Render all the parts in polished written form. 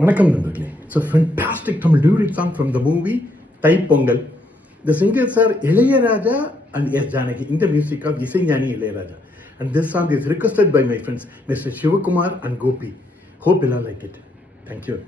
வணக்கம் நண்பர்களே. It's a fantastic Tamil lyric song from the movie Thai Pongal. The singers are Ilayaraja and S. Janaki in the music of Isaignani Ilayaraja. And this song is requested by my friends Mr. Shivakumar and Gopi. Hope you'll all like it. Thank you.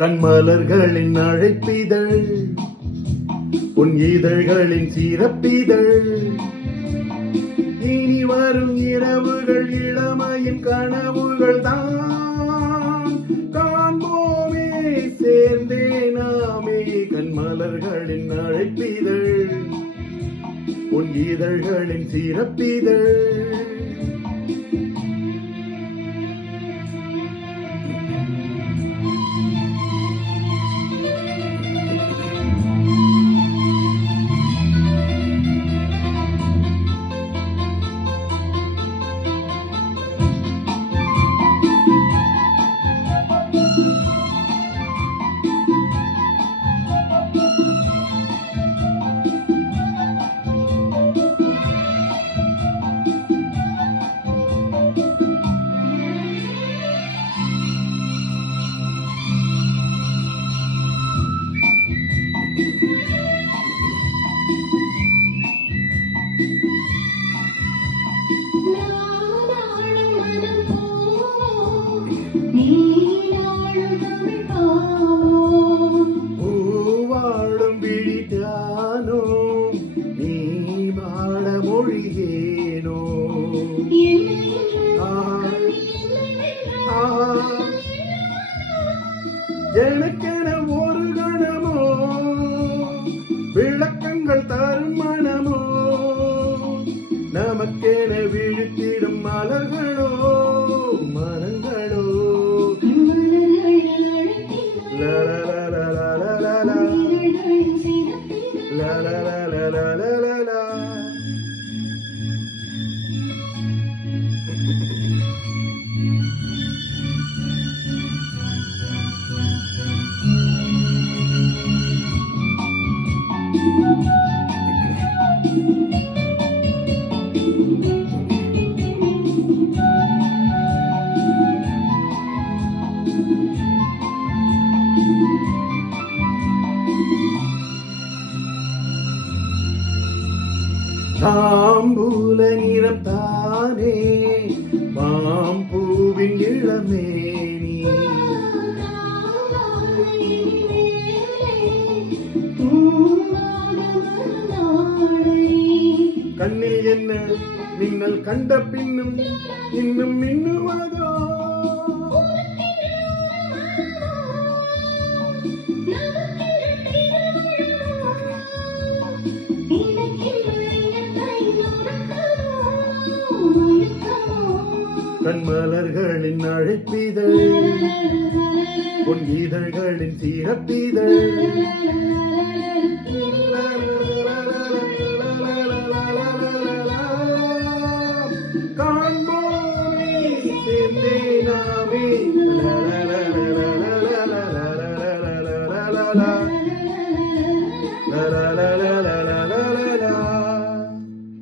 கண்மலர்களின் அழைப்பிதழ், உன் இதழ்களின் சிறப்பிதழ், இனி வரும் இரவுகள் இளமையின் கனவுகள் தான் காண்போமே சேர்ந்தே நாமே. கண்மலர்களின் அழைப்பிதழ், உன் இதழ்களின் சிறப்பிதழ். பூவாடும் விழித்தானோ நீ மாட மொழியேனோ, எனக்கென ஒரு கணமோ விளக்கங்கள் தரும் மனமோ, நமக்கென விழித்திடும் மலர்களோ மரங்களோ. தாம்பூல நிறம் தானே மாம்பூவின் இளமேனி, கண்ணில் என்ன நீங்கள் கண்ட பின்னும் இன்னும் மின்னுவதோ, கண்மலர்களின் அழைப்பிதழ், உன் இதழ்களின் சிறப்பிதழ்.